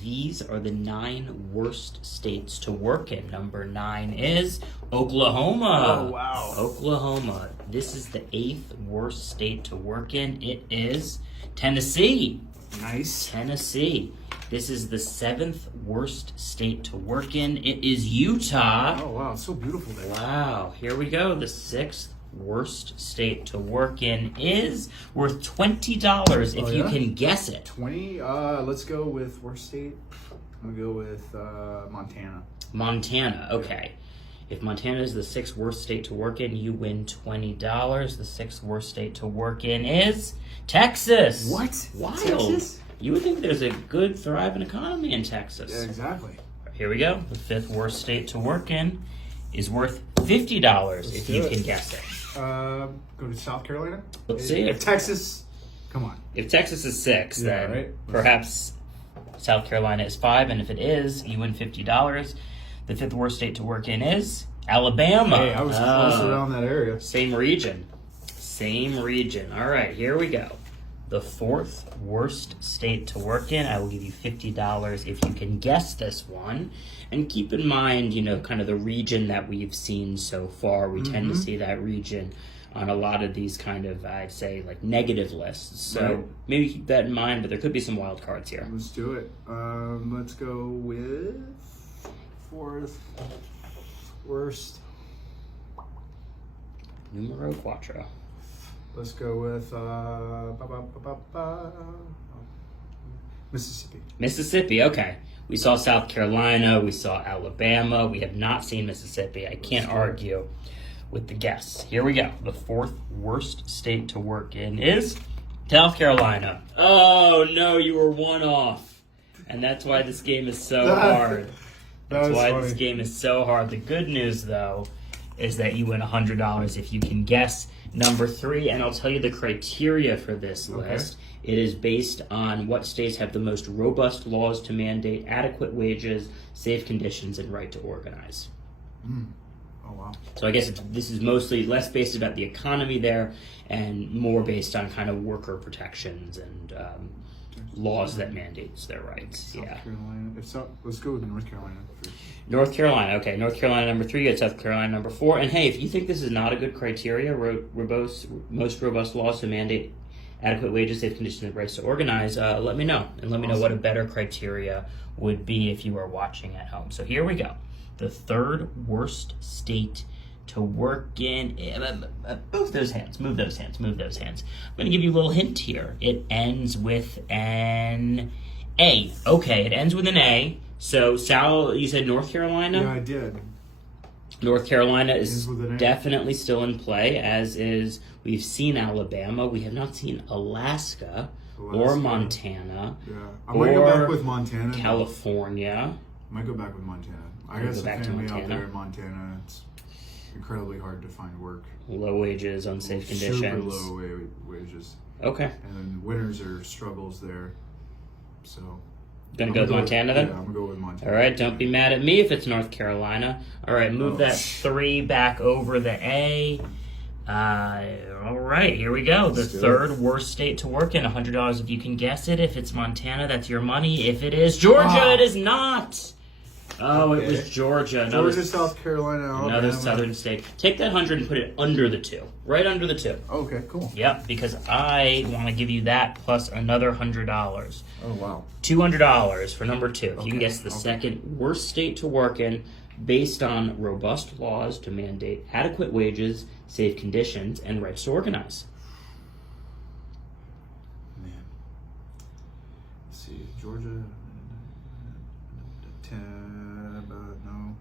These are the 9 worst states to work in. Number 9 is Oklahoma. Oh, wow. Oklahoma. This is the 8th worst state to work in. It is Tennessee. Nice. Tennessee. This is the 7th worst state to work in. It is Utah. Oh, wow. It's so beautiful there. Wow. Here we go. The 6th worst state to work in is worth $20 if you can guess it. 20? Let's go with worst state. I'm going to go with Montana. Montana. Okay. If Montana is the 6th worst state to work in, you win $20. The 6th worst state to work in is Texas. What? Wild. Texas? You would think there's a good, thriving economy in Texas. Yeah, exactly. Here we go. The 5th worst state to work in is worth $50 if you can guess it. Go to South Carolina? Let's see. If Texas, come on. If Texas is 6, Yeah, then right? perhaps South Carolina is 5, and if it is, you win $50. The 5th worst state to work in is Alabama. Hey, I was close around that area. Same region. Same region. All right, here we go. The 4th worst state to work in. I will give you $50 if you can guess this one. And keep in mind, kind of the region that we've seen so far. We tend to see that region on a lot of these kind of, I'd say, like negative lists. So Right. maybe keep that in mind, but there could be some wild cards here. Let's do it. Let's go with 4th worst. Numero quattro. Let's go with Mississippi. Mississippi, okay. We saw South Carolina, we saw Alabama, we have not seen Mississippi. I can't argue with the guess. Here we go. The 4th worst state to work in is South Carolina. Oh, no, you were one off. And that's why this game is so hard. That's why this game is so hard. The good news, though, is that you win $100 if you can guess number 3, and I'll tell you the criteria for this list. It is based on what states have the most robust laws to mandate adequate wages, safe conditions, and right to organize. Oh, wow. So I guess this is mostly less based about the economy there and more based on kind of worker protections and laws that mandates their rights. South Carolina. Let's go with North Carolina first. North Carolina. Okay, North Carolina number 3, you got South Carolina number 4. And hey, if you think this is not a good criteria, most robust laws to mandate adequate wages, safe conditions, and rights to organize, let me know. And let me know what a better criteria would be if you are watching at home. So here we go. The 3rd worst state to work in. Move those hands. Move those hands. Move those hands. I'm going to give you a little hint here. It ends with an A. Okay, it ends with an A. So, Sal, you said North Carolina? Yeah, I did. North Carolina is Ends with an A. definitely still in play, as is, we've seen Alabama. We have not seen Alaska. Or Montana. Yeah. I might go back with Montana. California. I might go back with Montana. I You'll got go some back to family out Montana? there in Montana. It's incredibly hard to find work. Low wages, unsafe conditions. Super low wages. Okay. And then winters are struggles there. So. Gonna go with Montana then? Yeah, I'm gonna go with Montana. All right, don't be mad at me if it's North Carolina. All right, move that 3 back over the A. All right, here we go. The 3rd worst state to work in. $100 if you can guess it. If it's Montana, that's your money. If it is Georgia, it is not. Oh, Okay. it was Georgia. Georgia, South Carolina, Alabama. Another southern state. Take that 100 and put it under the 2. Right under the 2. Okay, cool. Yep, because I want to give you that plus another $100. Oh, wow. $200 for number 2. If you can Okay, guess the 2nd worst state to work in based on robust laws to mandate adequate wages, safe conditions, and rights to organize. Man. Let's see. Georgia. No.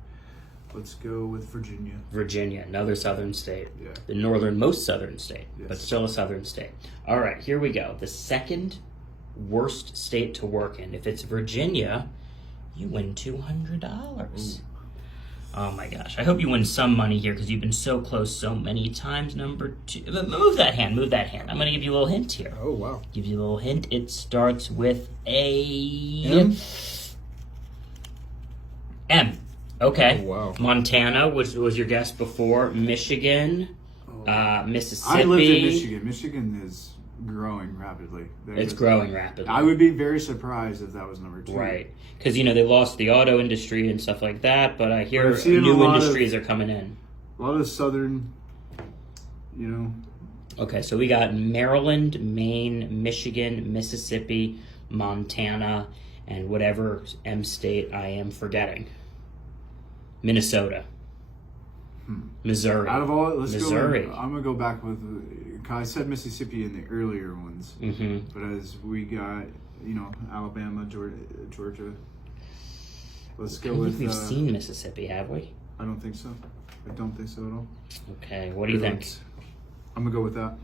Let's go with Virginia. Virginia, another southern state. Yeah. The northernmost southern state, but Yes. still a southern state. All right, here we go. The 2nd worst state to work in. If it's Virginia, you win $200. Oh my gosh. I hope you win some money here because you've been so close so many times. Number 2. Move that hand. Move that hand. I'm going to give you a little hint here. Oh, wow. Give you a little hint. It starts with a M? M. Okay. Oh, wow. Montana, which was your guess before. Michigan, Mississippi. I lived in Michigan. Michigan is growing rapidly. It's growing rapidly. I would be very surprised if that was number 2. Right. Because, they lost the auto industry and stuff like that, but I hear I've seen new industries are coming in. A lot of southern, Okay, so we got Maryland, Maine, Michigan, Mississippi, Montana, and whatever M state I am forgetting. Minnesota. Missouri. Out of all, Missouri. I'm going to go back with, I said Mississippi in the earlier ones. Mm-hmm. But as we got, Alabama, Georgia. Let's I go don't with. think we've seen Mississippi, have we? I don't think so. I don't think so at all. Okay, what do you think? I'm going to go with that.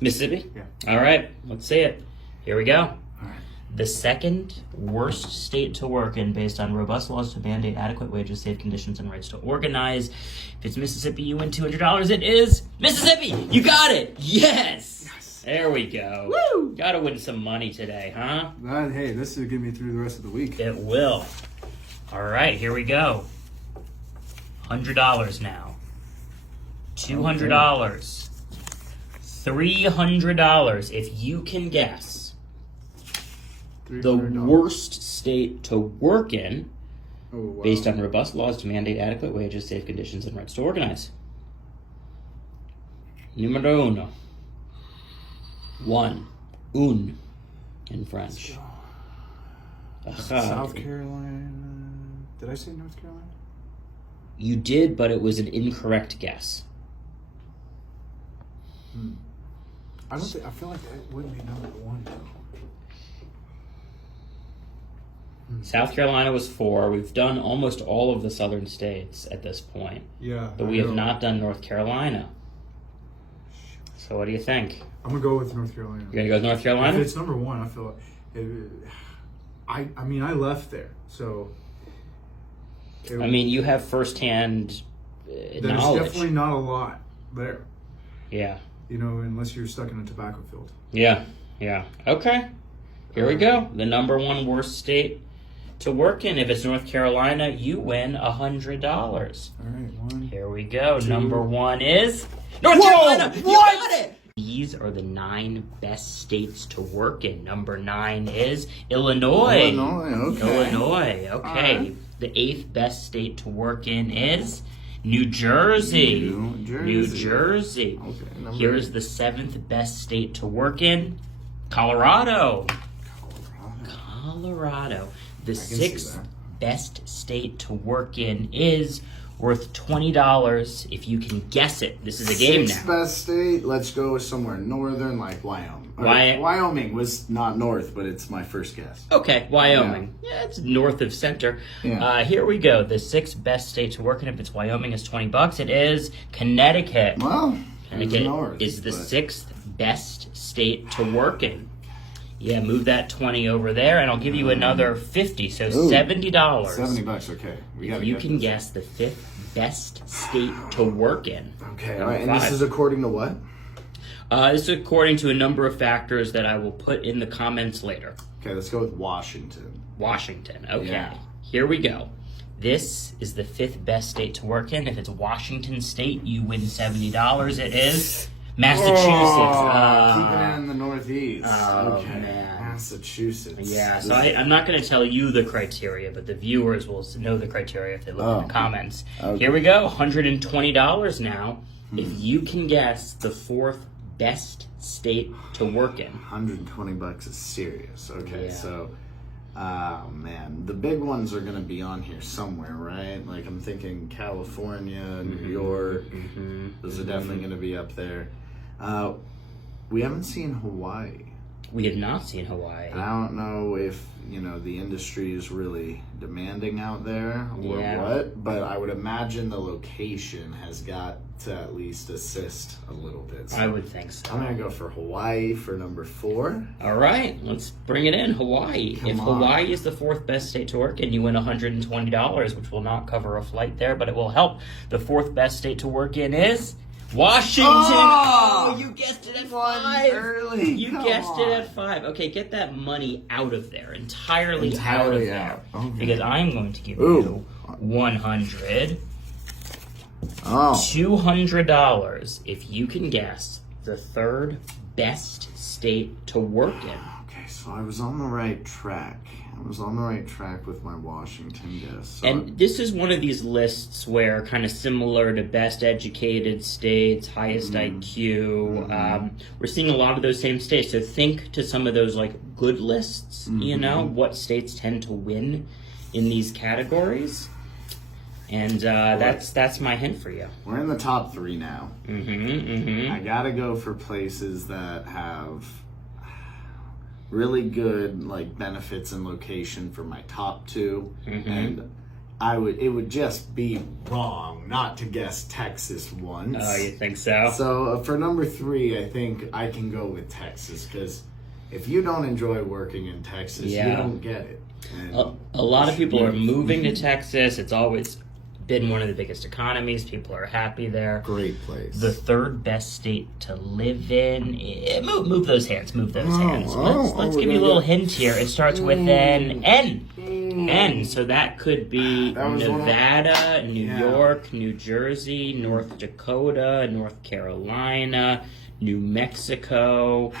Mississippi? Yeah. All right, let's see it. Here we go. All right. The second worst state to work in based on robust laws to mandate adequate wages, safe conditions, and rights to organize. If it's Mississippi, you win $200. It is Mississippi! You got it! Yes! There we go. Woo! Gotta win some money today, huh? Hey, this will get me through the rest of the week. It will. All right, here we go. $100 now. $200. $300. If you can guess the $300. worst state to work in Oh, wow. based on robust laws to mandate adequate wages, safe conditions, and rights to organize. Numero uno. 1. Un in French. South Carolina. Did I say North Carolina? You did, but it was an incorrect guess. I feel like that wouldn't be number 1 though. South Carolina was 4. We've done almost all of the southern states at this point. Yeah. But we have not done North Carolina. So what do you think? I'm gonna go with North Carolina. You're going to go with North Carolina? If it's number 1, I feel like I left there, so. You have firsthand There's knowledge. definitely not a lot there, Yeah. unless you're stuck in a tobacco field. Yeah. Okay. Here we go. The number 1 worst state to work in. If it's North Carolina, you win $100. All right, 1. Here we go. 2. Number 1 is North Carolina. You got it. These are the 9 best states to work in. Number 9 is Illinois. Okay. Okay. Right. The 8th best state to work in is New Jersey. New Jersey. Okay. Here's the 7th best state to work in Colorado. Colorado. The see 6th that. best state to work in is worth $20 if you can guess it. This is a game Sixth now. best state. Let's go with somewhere northern, like Wyoming. Wyoming was not north, but it's my first guess. Okay, Wyoming. Yeah, it's north of center. Yeah. Here we go. The 6th best state to work in, if it's Wyoming, is $20. It is Connecticut. Well, Connecticut north, is the but- 6th best state to work in. Yeah, move that 20 over there, and I'll give you another 50, so Ooh, $70. $70. Okay, we got. You can guess the 5th best state to work in. Okay, all Number right. And this 5. is according to what? This is according to a number of factors that I will put in the comments later. Okay, let's go with Washington. Washington. Okay. Yeah. Here we go. This is the 5th best state to work in. If it's Washington State, you win $70. It is Massachusetts. Keeping it in the Northeast. Oh, okay, man. Massachusetts. Yeah, so I'm not going to tell you the criteria, but the viewers will know the criteria if they look in the comments. Okay. Here we go, $120 now. If you can guess the 4th best state to work in. $120 is serious. Okay, Yeah. so, man, the big ones are gonna be on here somewhere, right? Like I'm thinking California, New York. Those are definitely gonna be up there. We haven't seen Hawaii. We have not seen Hawaii. And I don't know if, the industry is really demanding out there or Yeah. what, but I would imagine the location has got to at least assist a little bit. So I would think so. I'm going to go for Hawaii for number 4. All right, let's bring it in. Hawaii. If on. Hawaii is the 4th best state to work in, you win $120, which will not cover a flight there, but it will help. The 4th best state to work in is Washington. Oh! You guessed it at One 5. early. You Come guessed it on. at 5. Okay, get that money out of there. Entirely out of Entirely there. out. Okay. Because I'm going to give Ooh. you $100. Oh. $200 if you can guess the third best state to work in. Okay, so I was on the right track. I was on the right track with my Washington guess. So And this is one of these lists where, kind of similar to best educated states, highest IQ, we're seeing a lot of those same states. So think to some of those like good lists, you know, what states tend to win in these categories. And that's my hint for you. we're in the top 3 now. Mm-hmm. I gotta go for places that have really good like benefits and location for my top 2, and it would just be wrong not to guess Texas once. Oh, you think so? So for number 3, I think I can go with Texas, because if you don't enjoy working in Texas, you Yeah. don't get it. And A lot of people are moving to Texas. It's always been one of the biggest economies. People are happy there. great place. The third best state to live in. Move those hands. Move those hands. Let's give you a little hint here. It starts with an N. N. So that could be That was Nevada, New Yeah. York, New Jersey, North Dakota, North Carolina, New Mexico.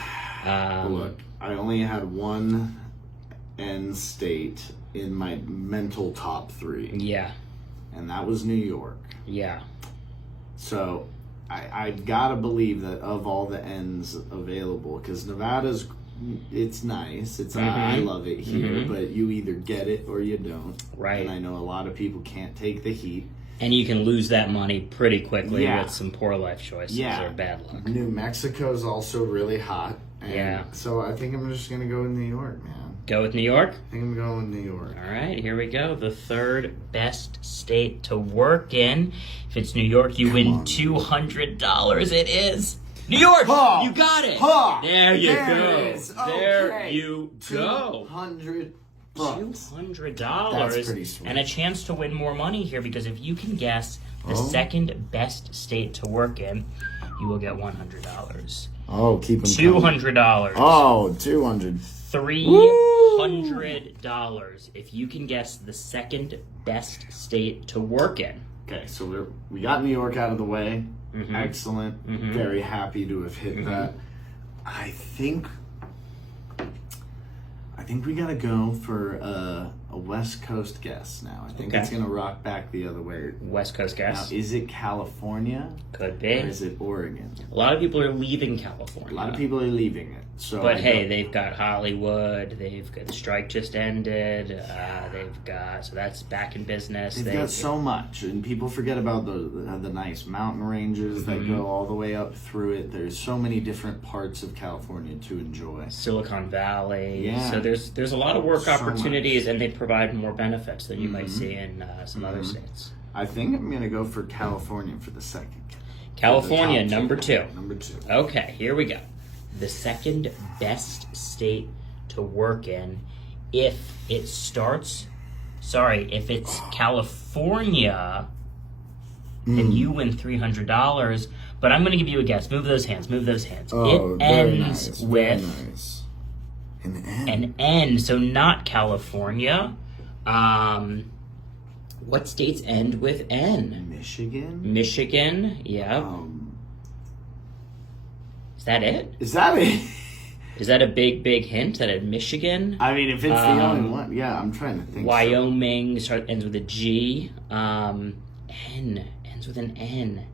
Look, I only had one N state in my mental top 3, Yeah. and that was New York. Yeah. So I've got to believe that of all the N's available, because Nevada's, it's nice. I love it here, but you either get it or you don't. Right. And I know a lot of people can't take the heat. And you can lose that money pretty quickly Yeah. with some poor life choices or bad luck. New Mexico's also really hot. And Yeah. So I think I'm just going to go with New York, man. Go with New York? I think I'm going with New York. All right, here we go. The third best state to work in. If it's New York, you win $200. It is New York. Ha! You got it. Ha! There you There go. it is. There Okay. you go. $200. $200 That's pretty sweet. and a chance to win more money here, because if you can guess the second best state to work in, you will get $100. Oh, keep them $200. Oh, 200. $300 if you can guess the second best state to work in. Okay, so we got New York out of the way. Excellent. Very happy to have hit that. I think we gotta go for a West Coast guess now. I think Okay. it's gonna rock back the other way. West Coast Now, guess. is it California Could or be. is it Oregon? A lot of people are leaving A California. lot of people are leaving it. So But I hey, don't- they've got Hollywood. They've got the strike just ended. They've got, so that's back in business. they've got so much, and people forget about the nice mountain ranges that go all the way up through it. There's so many different parts of California to enjoy. Silicon Valley. Yeah. So there's a lot of work So opportunities, and they provide more benefits than you might see in some other states. I think I'm gonna go for California for the second. California, For the top number 2. Number 2. Okay, here we go. The second best state to work in, if it's California, then you win $300. But I'm going to give you a guess. Move those hands. Move those hands. Oh, It very ends nice. with Very nice. An N. an N, so not California. What states end with N? Michigan. Michigan. Yeah. Is that it? Is that it? Is that a big hint? That at Michigan? I mean, if it's the only one, yeah. I'm trying to think. Wyoming ends with a G. N ends with an N.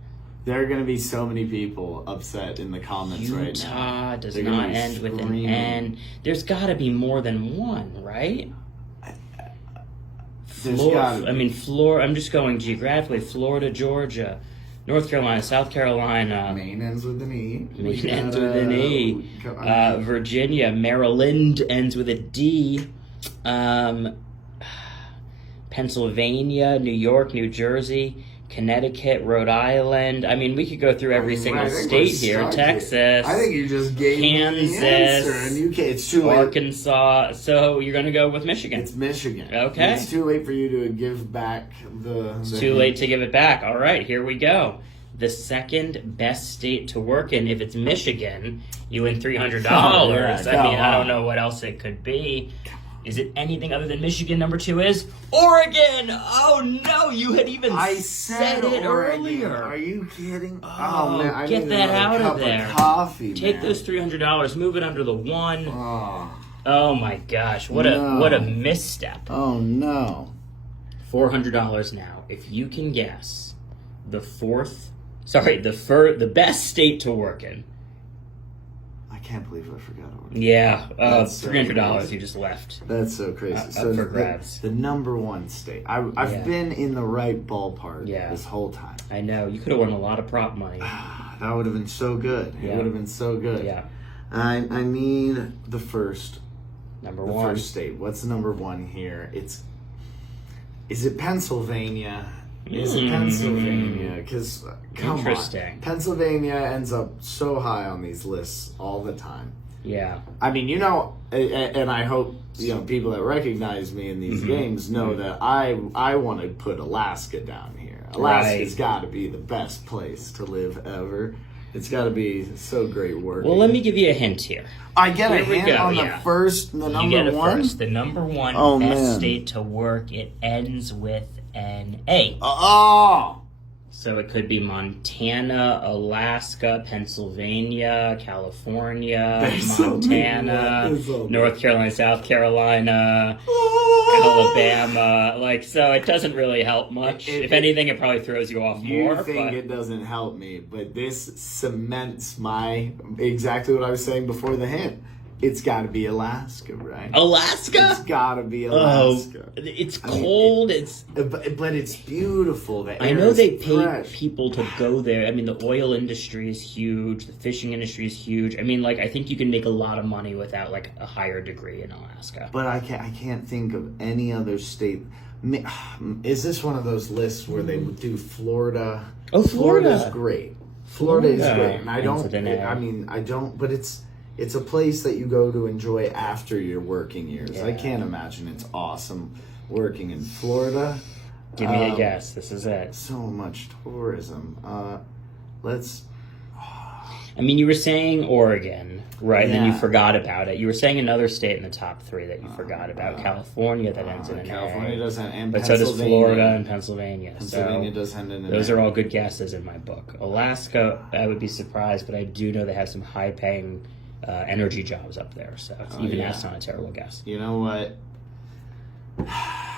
There are going to be so many people upset in the comments right now. Utah does They're gonna not be end with an screaming. N. There's got to be more than one, right? There's gotta be. I mean, Florida. I'm just going geographically. Florida, Georgia, North Carolina, South Carolina. Maine ends with an E. Maine ends with an E. I mean, Virginia, Maryland ends with a D. Pennsylvania, New York, New Jersey, Connecticut, Rhode Island. I mean, we could go through every single I think we're state here. stuck Texas, I think you just gave me the Kansas, answer, and you can't. It's too late. Arkansas. So you're going to go with Michigan. It's Michigan. Okay. It's too late for you to give back the. It's too late to give it back. All right, here we go. The second best state to work in, if it's Michigan, you win $300. Oh, yeah, I mean, come I on. don't know what else it could be. Is it anything other than Michigan? Number 2 is Oregon. Oh no, you had even I said it Oregon. earlier. Are you kidding? Oh, man, I get need that another out of cup there. Coffee, Take man. those $300, move it under the 1. Oh, Oh my gosh, what No. a misstep. oh no. $400 now. If you can guess the best state to work in. I can't believe I forgot Oregon. Yeah, That's so $300 crazy. you just left. That's so crazy. Up So for grabs. the number 1 state. I've Yeah. been in the right ballpark Yeah. this whole time. I know, you could have won a lot of prop money. That would have been so good. It Yeah. would have been so good. Yeah, I need the first number the 1. first state. What's number 1 here? Is it Pennsylvania? Is it Pennsylvania? Because come Interesting. on, Pennsylvania ends up so high on these lists all the time. Yeah, I mean, and I hope people that recognize me in these games know that I want to put Alaska down here. Alaska's got to be the best place to live ever. It's got to be so great work. well, let me give you a hint here. I get Here a we hint go, on yeah. the You number get it 1. first. The number 1 Oh, best man. state to work, it ends with an A. Oh, So it could be Montana, Alaska, Pennsylvania, California, There's so many Montana, letters on North Carolina, South Carolina, Oh. Alabama. So it doesn't really help much. If anything, it probably throws you off You more. think But it doesn't help me, but this cements exactly what I was saying before the hint. It's got to be Alaska, right? Alaska? It's got to be Oh, Alaska. it's I mean, cold. But it's beautiful. The I air know is they pay fresh. people to go there. I mean, the oil industry is huge. The fishing industry is huge. I mean, I think you can make a lot of money without a higher degree in Alaska. But I can't think of any other state. Is this one of those lists where they would do Florida? Oh, Florida. Florida's great. Florida is Florida. great, and I Ends with an A. don't. But it's a place that you go to enjoy after your working years. I Yeah. can't imagine it's awesome working in Florida. Give me a guess. This is it. So much tourism. Let's. I mean, you were saying Oregon, right? And then you Yeah. forgot about it. You were saying another state in the top 3 that you forgot about. California that ends in an California A. doesn't, and But so does Pennsylvania. Florida and Pennsylvania. Pennsylvania So does end in an those A. are all good guesses in my book. Alaska, I would be surprised, but I do know they have some high-paying energy jobs up there. So even yeah. that's not a terrible guess. You know what?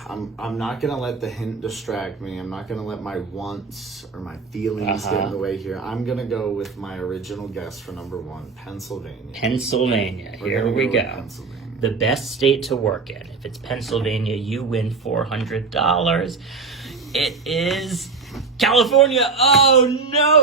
I'm not gonna let the hint distract me. I'm not gonna let my wants or my feelings get in the way here. I'm gonna go with my original guess for number 1, Pennsylvania. Pennsylvania. We're Here gonna we with go. Pennsylvania. The best state to work in. If it's Pennsylvania, you win $400. It is California. Oh no!